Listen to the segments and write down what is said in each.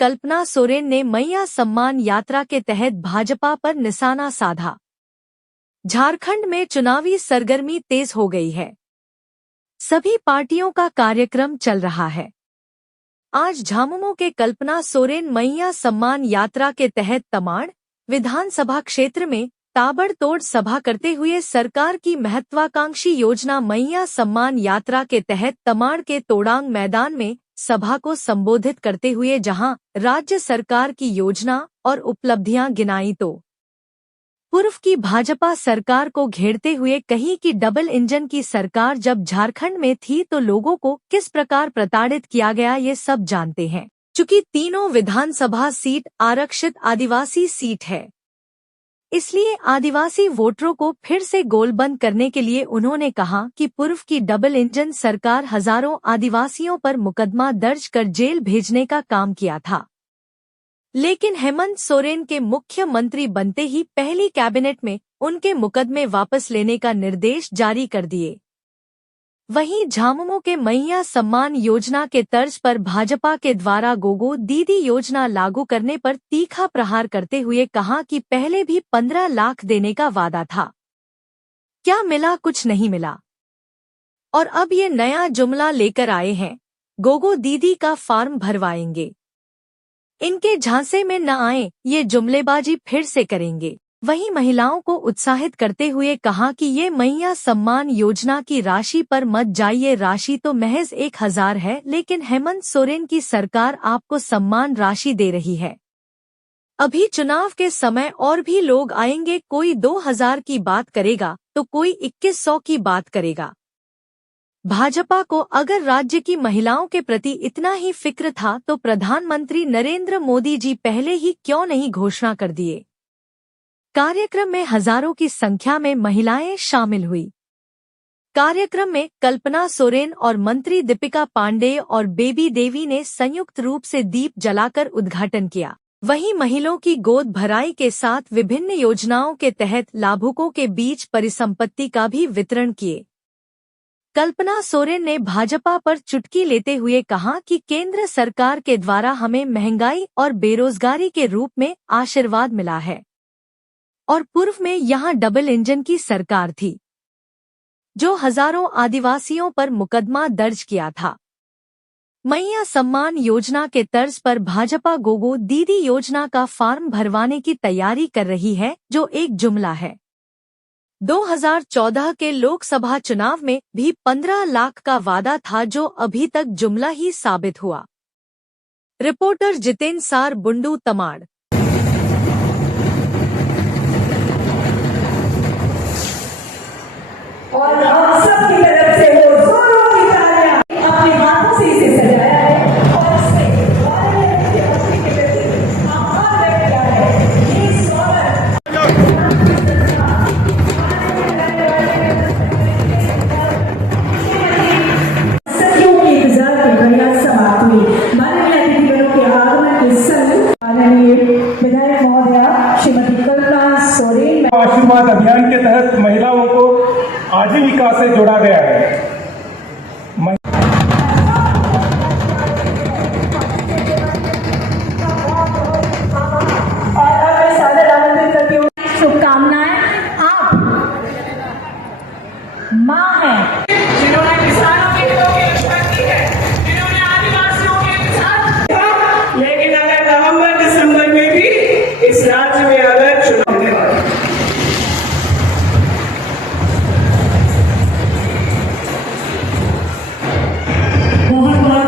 कल्पना सोरेन ने मैया सम्मान यात्रा के तहत भाजपा पर निशाना साधा। झारखंड में चुनावी सरगर्मी तेज हो गई है। सभी पार्टियों का कार्यक्रम चल रहा है। आज झामुमो के कल्पना सोरेन मैया सम्मान यात्रा के तहत तमाड़ विधानसभा क्षेत्र में ताबड़तोड़ सभा करते हुए सरकार की महत्वाकांक्षी योजना मैया सम्मान यात्रा के तहत तमाड़ के तोड़ांग मैदान में सभा को संबोधित करते हुए जहां राज्य सरकार की योजना और उपलब्धियां गिनाई तो पूर्व की भाजपा सरकार को घेरते हुए कही कि डबल इंजन की सरकार जब झारखंड में थी तो लोगों को किस प्रकार प्रताड़ित किया गया ये सब जानते हैं। चूंकि तीनों विधानसभा सीट आरक्षित आदिवासी सीट है, इसलिए आदिवासी वोटरों को फिर से गोलबंद करने के लिए उन्होंने कहा कि पूर्व की डबल इंजन सरकार हजारों आदिवासियों पर मुकदमा दर्ज कर जेल भेजने का काम किया था, लेकिन हेमंत सोरेन के मुख्यमंत्री बनते ही पहली कैबिनेट में उनके मुकदमे वापस लेने का निर्देश जारी कर दिए। वहीं झामुमो के मैया सम्मान योजना के तर्ज पर भाजपा के द्वारा गोगो दीदी योजना लागू करने पर तीखा प्रहार करते हुए कहा कि पहले भी 15 लाख देने का वादा था, क्या मिला? कुछ नहीं मिला। और अब ये नया जुमला लेकर आए हैं, गोगो दीदी का फॉर्म भरवाएंगे। इनके झांसे में न आए, ये जुमलेबाजी फिर से करेंगे। वहीं महिलाओं को उत्साहित करते हुए कहा कि ये मैया सम्मान योजना की राशि पर मत जाइए, राशि तो महज 1000 है, लेकिन हेमंत सोरेन की सरकार आपको सम्मान राशि दे रही है। अभी चुनाव के समय और भी लोग आएंगे, कोई 2000 की बात करेगा तो कोई 2100 की बात करेगा। भाजपा को अगर राज्य की महिलाओं के प्रति इतना ही फिक्र था तो प्रधानमंत्री नरेंद्र मोदी जी पहले ही क्यों नहीं घोषणा कर दिए। कार्यक्रम में हजारों की संख्या में महिलाएं शामिल हुई। कार्यक्रम में कल्पना सोरेन और मंत्री दीपिका पांडेय और बेबी देवी ने संयुक्त रूप से दीप जलाकर उद्घाटन किया। वहीं महिलाओं की गोद भराई के साथ विभिन्न योजनाओं के तहत लाभुकों के बीच परिसंपत्ति का भी वितरण किए। कल्पना सोरेन ने भाजपा पर चुटकी लेते हुए कहा कि केंद्र सरकार के द्वारा हमें महंगाई और बेरोजगारी के रूप में आशीर्वाद मिला है और पूर्व में यहां डबल इंजन की सरकार थी जो हजारों आदिवासियों पर मुकदमा दर्ज किया था। मैया सम्मान योजना के तर्ज पर भाजपा गोगो दीदी योजना का फॉर्म भरवाने की तैयारी कर रही है, जो एक जुमला है। 2014 के लोकसभा चुनाव में भी 15 लाख का वादा था, जो अभी तक जुमला ही साबित हुआ। रिपोर्टर जितेंद्र सार, बुंडू, तमाड़। और हम सब की तरफ से वो जोरों की तालियां अपने हाथों से इसे सजाया है और इससे हमारे मुख्यमंत्री के प्रति आभार व्यक्त किया है। ये स्वागत सदियों के इंतजार की बढ़िया समाप्त हुई। माननीय अतिथिगणों के आगमन के संग माननीय विधायक महोदया श्रीमती कल्पना सोरेन आशीर्वाद अभियान के तहत महिलाओं को आजीविका से जोड़ा गया है। और अब मैं सादर आमंत्रित करती हूँ। शुभकामनाएं। आप माँ हैं जिन्होंने किसानों के हितों की रक्षा की है, जिन्होंने आदिवासियों के साथ, लेकिन अगर नवंबर दिसंबर में भी इस राज्य में अगर चुनाव होने वाले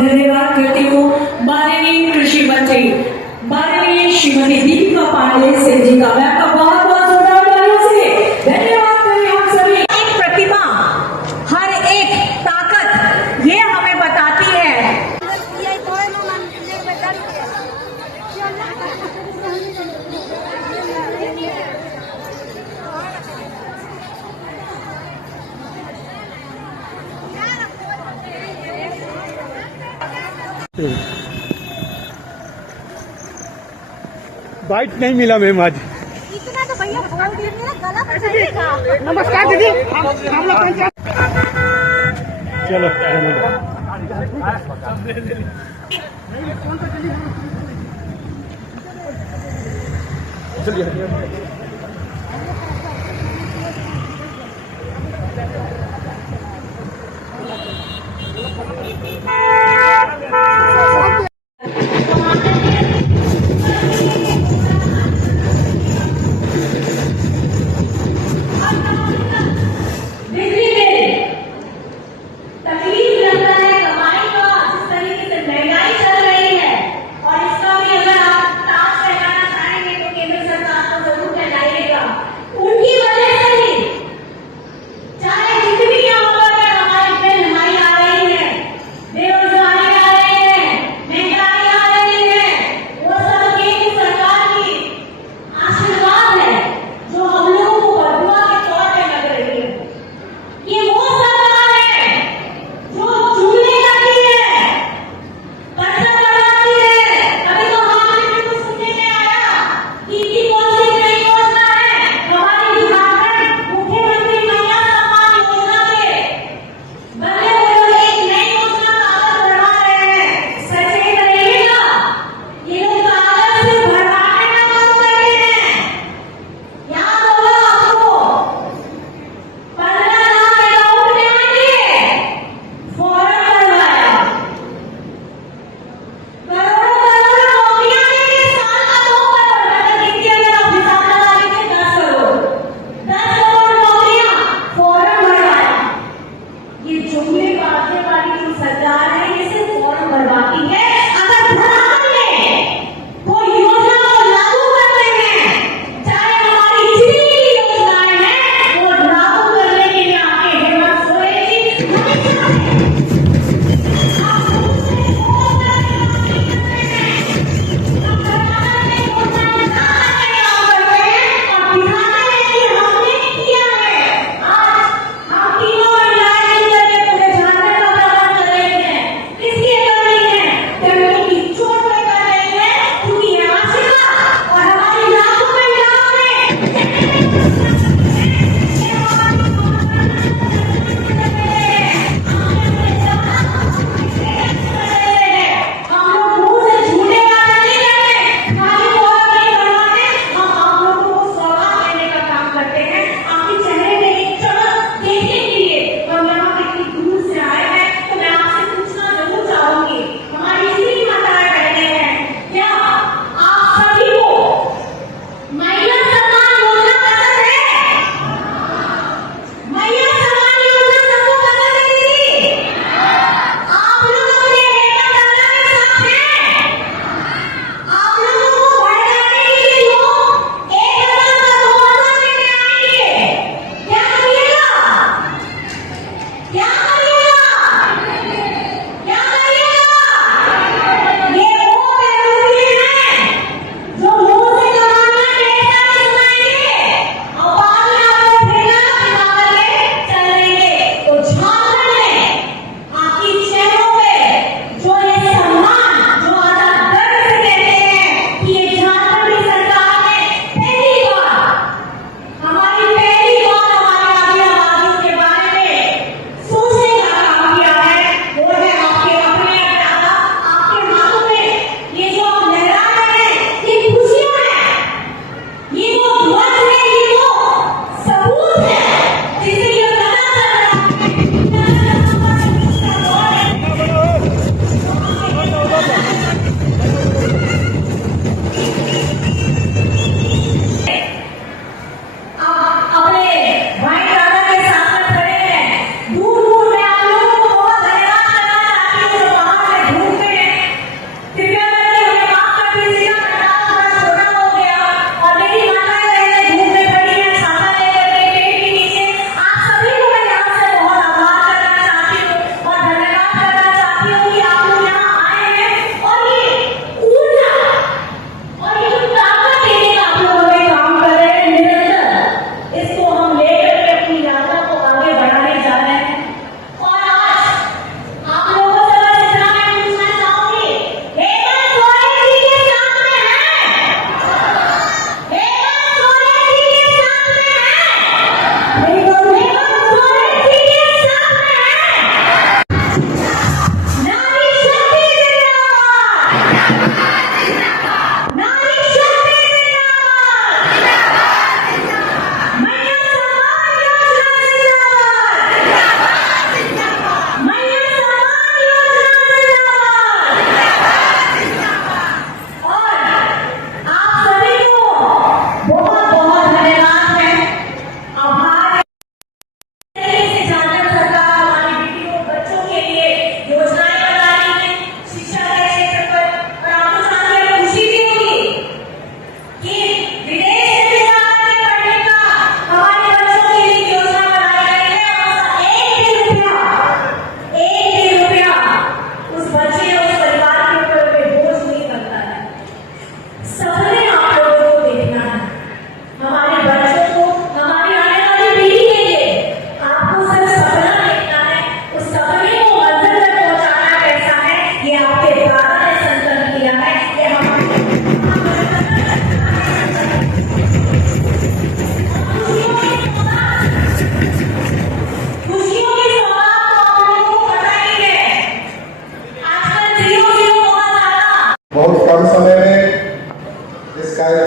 धन्यवाद करती हूँ माननीय कृषि मंत्री माननीय श्रीमती दीपिका पांडेय से जी का मैं आपका बहुत बहुत जोरदार तालियों से धन्यवाद करें। हम सभी एक प्रतिभा, हर एक ताकत ये हमें बताती है। बाइट नहीं मिला मैम आज। इतना तो भैया बोल दीजिए, गला बचाइएगा। नमस्कार दीदी, हम लोग चलो बिजली बिल तकलीफ लगता है कमाई का, जिस तरीके से महंगाई चल रही है, और इसका भी अगर आप ताश लगाना चाहेंगे तो केंद्र सरकार को जरूर लगाइएगा। उनकी वजह से ही चाहे जितनी यहाँ पर हमारे बिल हाई आ रही है,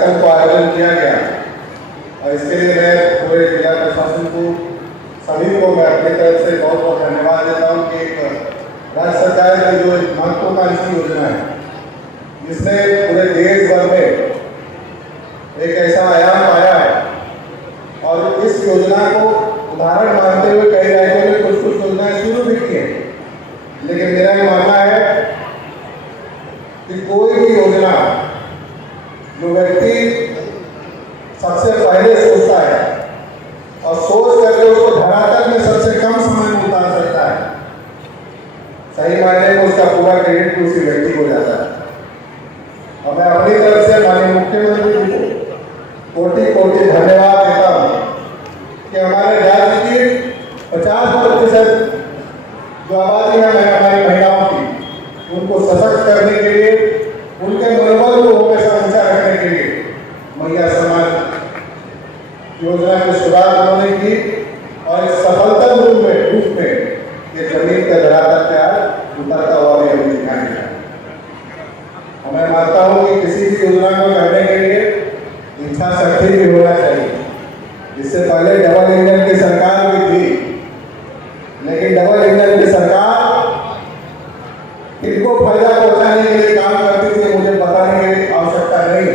कार्यक्रम को आयोजन किया गया और इसके लिए मैं पूरे जिला प्रशासन को सभी को मैं अपनी तरफ से बहुत बहुत धन्यवाद देता हूँ कि एक राज्य सरकार की जो महत्वाकांक्षी योजना है जिसने पूरे देश भर में एक ऐसा आयाम पाया है और इस योजना को उदाहरण मानते हुए कई राज्यों में कुछ कुछ योजनाएं शुरू भी की हैं, लेकिन मेरा ये मानना है कि कोई भी योजना जो व्यक्ति सबसे पहले सोचता है और सोच करके उसको धरातल में सबसे कम समय में उतार सकता है, सही मायने में उसका पूरा क्रेडिट उसी व्यक्ति को जाता है। और मैं अपनी तरफ से माननीय मुख्यमंत्री जी को कोटि कोटि धन्यवाद देता हूँ कि हमारे राज्य की 50% जो आबादी है हमारी महिलाओं की, उनको सशक्त करने के लिए, उनके मनोबल को हमेशा ऊंचा रखने के लिए मैया सम्मान योजना की शुरुआत उन्होंने की और एक सफलता रूप में ये जमीन का धरातल पे आज उतरता हुआ भी अभी दिखाई दिया। मैं मानता हूँ कि किसी भी योजना को करने के लिए इच्छा शक्ति भी होना चाहिए। इससे पहले डबल इंजन की सरकार भी थी, लेकिन डबल इंजन की सरकार किनको फायदा पहुंचाने के लिए काम करती थी मुझे बताने की आवश्यकता नहीं।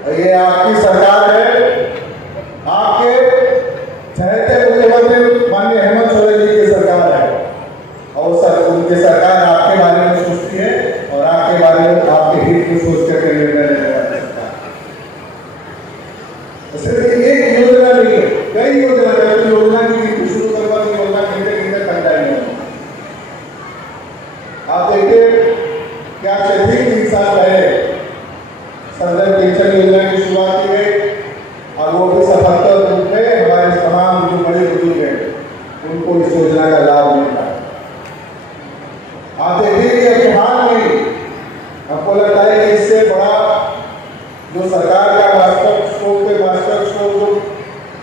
और ये आपकी सरकार है, आपके चहेते मुख्यमंत्री माननीय हेमंत सोरेन जी की सरकार है और उनकी सरकार आपके बारे में सोचती है और आपके बारे में आपके हित को सोच करके निर्णय लेने वाली सरकार। सिर्फ एक योजना नहीं है, कई योजना है। तो योजना की शुरू करवा की योजना कितने बन जाएंगे। आप देखिए क्या ठीक 3 साल पहले संजय पेंशन योजना की शुरुआत की गई और वो भी सफलता रूप में हमारे तमाम जो बड़े बुजुर्ग हैं उनको इस योजना का लाभ मिलता है। आप देखिए कि अभी हाल में आपको लगता है कि इससे बड़ा जो सरकार का मास्टर स्ट्रोक जो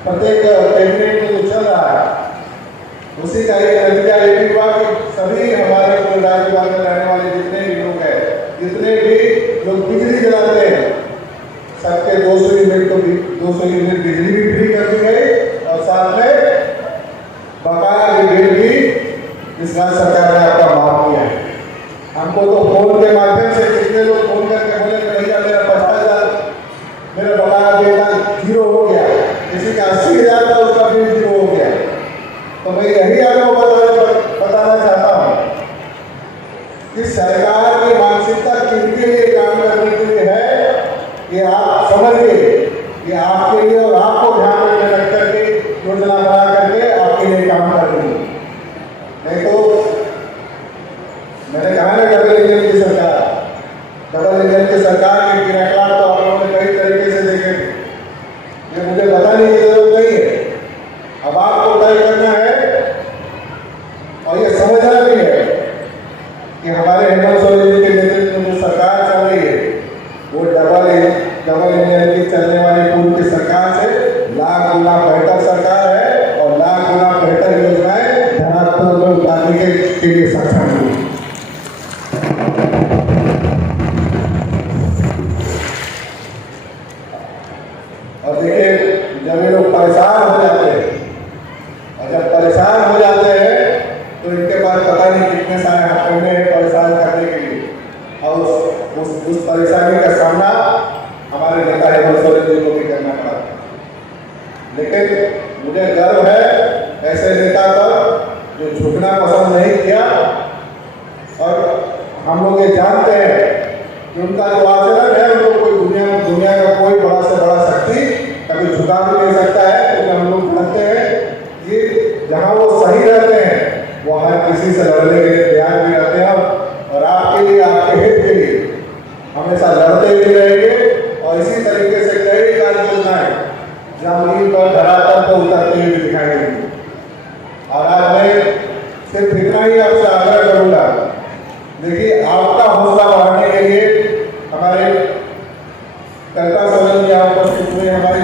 प्रत्येक कैबिनेट में जो चल रहा है उसी का एक नतीजा ये भी हुआ कि सभी हमारे राज्यपाल में रहने वाले जितने भी लोग हैं, जितने भी लोग बिजली जलाते हैं, सबके 200 यूनिट बिजली भी फ्री कर दी गई और साथ में बकाया बिल भी इस राज्य सरकार ने आपका माफ किया है। हमको तो फोन के माध्यम से कितने लोग फोन करके बोले कि भैया मेरा 50,000 मेरा बकाया बिल 0 हो गया, किसी का 80,000 था उसका बिल 0 हो गया। तो मैं यही आपको बताना चाहता हूँ कि सरकार की मानसिकता किनके लिए काम करने के लिए है, ये आप समझिए, ये आपके लिए और आपको ध्यान में रख करके योजना बना करके आपके लिए काम कर रही है। नहीं तो मैंने कहा ना डबल इंजन की सरकार के क्रियाकलाप तो आप लोगों ने कई तरीके से देखे थे, ये मुझे बताने की जरूरत नहीं है। अब आपको तय करना है और ये समझना भी है कि हमारे हेमंत सोरेन जी के नेतृत्व में जो सरकार चल रही है वो डबल इंजन की चलने वाली पूर्व की सरकार से लाख गुना बेहतर सरकार है और लाख गुना बेहतर योजनाएं धरातल में उतारने के लिए सक्षम हुई। और देखिए जब ये लोग परेशान हो जाते हैं और जब परेशान हो जाते हैं तो इनके पास पता नहीं कितने सारे हथकंडे हैं परेशान करने के लिए और उस परेशानी का सामना हमारे नेता हेमंत सोरेन जी को भी करना पड़ा। लेकिन मुझे गर्व है ऐसे नेता पर जो झुकना पसंद नहीं किया और हम लोग ये जानते हैं कि उनका जो आचरण है उनको कोई दुनिया का कोई बड़ा से बड़ा शक्ति कभी झुका भी नहीं सकता है, क्योंकि हम लोग जानते हैं कि जहाँ वो सही रहते हैं वो हर किसी से लड़ने के लिए तैयार भी रहते हैं और आपके लिए आपके हित के लिए हमेशा लड़ते भी रहेंगे। और इसी तरीके से कई कार्य योजनाएं जमीन पर धरातल पर उतरते हुए दिखाई देंगी। और आज मैं सिर्फ इतना ही आपसे आग्रह करूंगा, देखिए आपका हौसला बढ़ाने के लिए हमारे कविता सोरेन जी उपस्थित हुए, हमारी